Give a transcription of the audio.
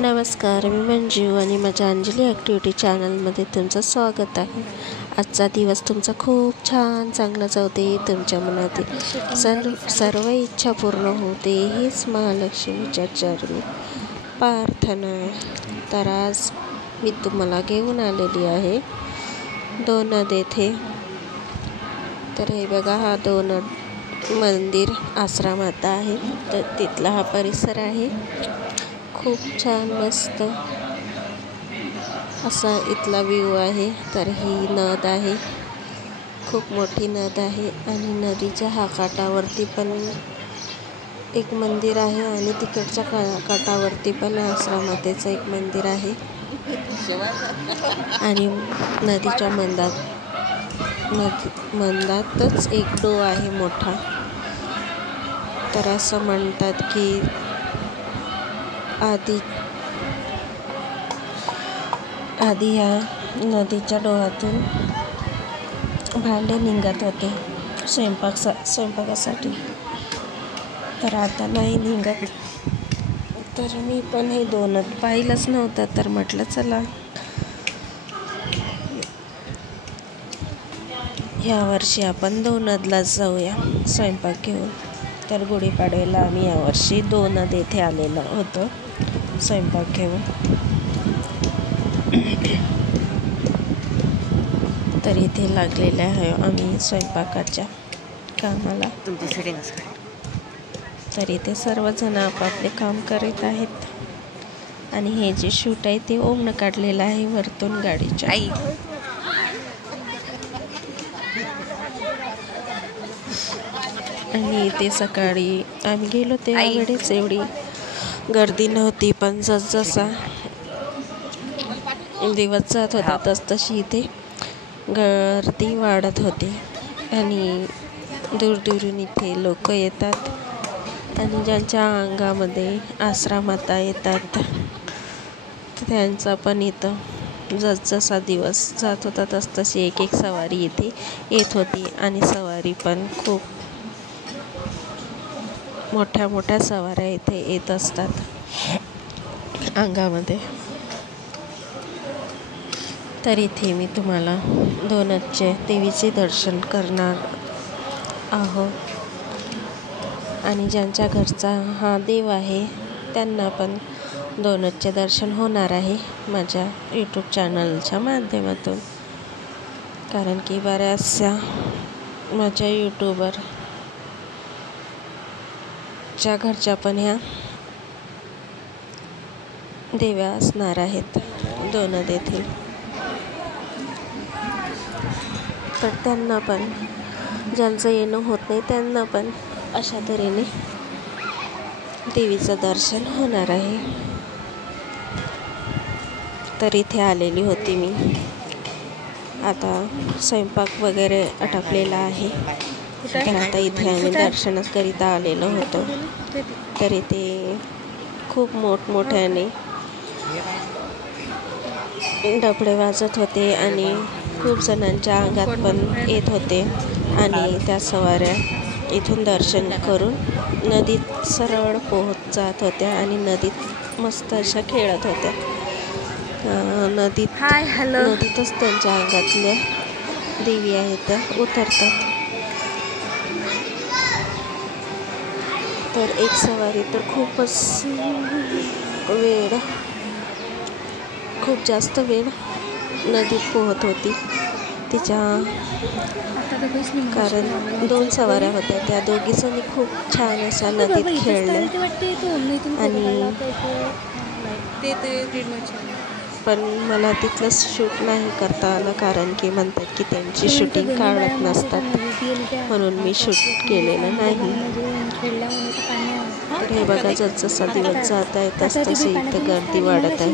नमस्कार, मी मंजू आणि माझ्या अंजली ॲक्टिव्हिटी चॅनलमध्ये तुमचं स्वागत आहे. आजचा दिवस तुमचा खूप छान चांगला जाऊ दे. तुमच्या मनातील सर्व इच्छा पूर्ण होते हीच महालक्ष्मीच्या चरणी प्रार्थना. तर आज मी तुम्हाला घेऊन आलेली आहे दोनद येथे. तर हे बघा, हा दोनद मंदिर आश्रमात आहे. तर तिथला हा परिसर आहे. खूप छान मस्त असा इथला व्ह्यू आहे. तर ही नद आहे, खूप मोठी नद आहे आणि नदीच्या हा काठावरती पण एक मंदिर आहे आणि तिकडच्या काठावरती पण आश्रमातेचं एक मंदिर आहे. आणि नदीच्या मंदातच एक डोह आहे मोठा. तर असं म्हणतात की आधी या नदीच्या डोहातून भांडे निघत होते स्वयंपाकासाठी. तर आता नाही निघत. तर मी पण हे दोनद पाहिलंच नव्हतं, तर म्हटलं चला यावर्षी आपण दोनदलाच जाऊया स्वयंपाक घेऊन. तर गुढीपाडव्याला आम्ही यावर्षी दोनद येथे आलेलो होतो स्वयंपाक घेऊन. तर इथे लागलेले आहे आम्ही स्वयंपाकाच्या कामाला. तर इथे सर्वजण आपापले काम करीत आहेत. आणि हे जे शूट आहे ते ओमनं काढलेलं आहे वरतून गाडीच्या. आणि इथे सकाळी आम्ही गेलो त्यावेळेस एवढी गर्दी नव्हती, पण जसजसा दिवस जात होता तसतशी इथे गर्दी वाढत होती. आणि दूरदूरून इथे लोक येतात आणि ज्यांच्या अंगामध्ये आश्रमाता येतात त्यांचा पण इथं जसजसा दिवस जात होता तसतशी एक सवारी इथे येत होती. आणि सवारी पण खूप मोठ्या सवाऱ्या इथे येत असतात अंगामध्ये. तर इथे मी तुम्हाला दोनदचे देवीचे दर्शन करणार आहोत. आणि ज्यांच्या घरचा हा देव आहे त्यांना पण दोनदचे दर्शन होणार आहे माझ्या यूट्यूब चॅनलच्या माध्यमातून. कारण की बऱ्याचशा माझ्या यूट्यूबरच्या घरच्या पण ह्या देव्या असणार आहेत दोनद येथील. तर त्यांना पण, ज्यांचं येणं होत नाही त्यांना पण अशा तऱ्हेने देवीचं दर्शन होणार आहे. तर इथे आलेली होती मी. आता स्वयंपाक वगैरे आटपलेला आहे. तर आता इथे आम्ही दर्शनाकरिता आलेलो होतो. तर इथे खूप मोठमोठ्याने डबडे वाजत होते आणि खूप जणांच्या अंगात पण येत होते. आणि त्या सवाऱ्या इथून दर्शन करून नदीत सरळ पोहत जात होत्या आणि नदीत मस्त अशा खेळत होत्या. नदीतच त्यांच्या अंगातल्या देवी आहेत त्या उतरतात. तर एक सवारी तर खूप जास्त वेळ नदीत पोहत होती तिच्या. कारण दोन सवाऱ्या होत्या, त्या दोघीजणी खूप छान अशा नदीत खेळल्या. आणि पण मला तिथलं शूट नाही करता आलं, कारण की म्हणतात की त्यांची शूटिंग काढत नसतात, म्हणून मी शूट केलेलं नाही. तर हे बघा, जसजसा दिवस जात आहे तसतशी इथं गर्दी वाढत आहे.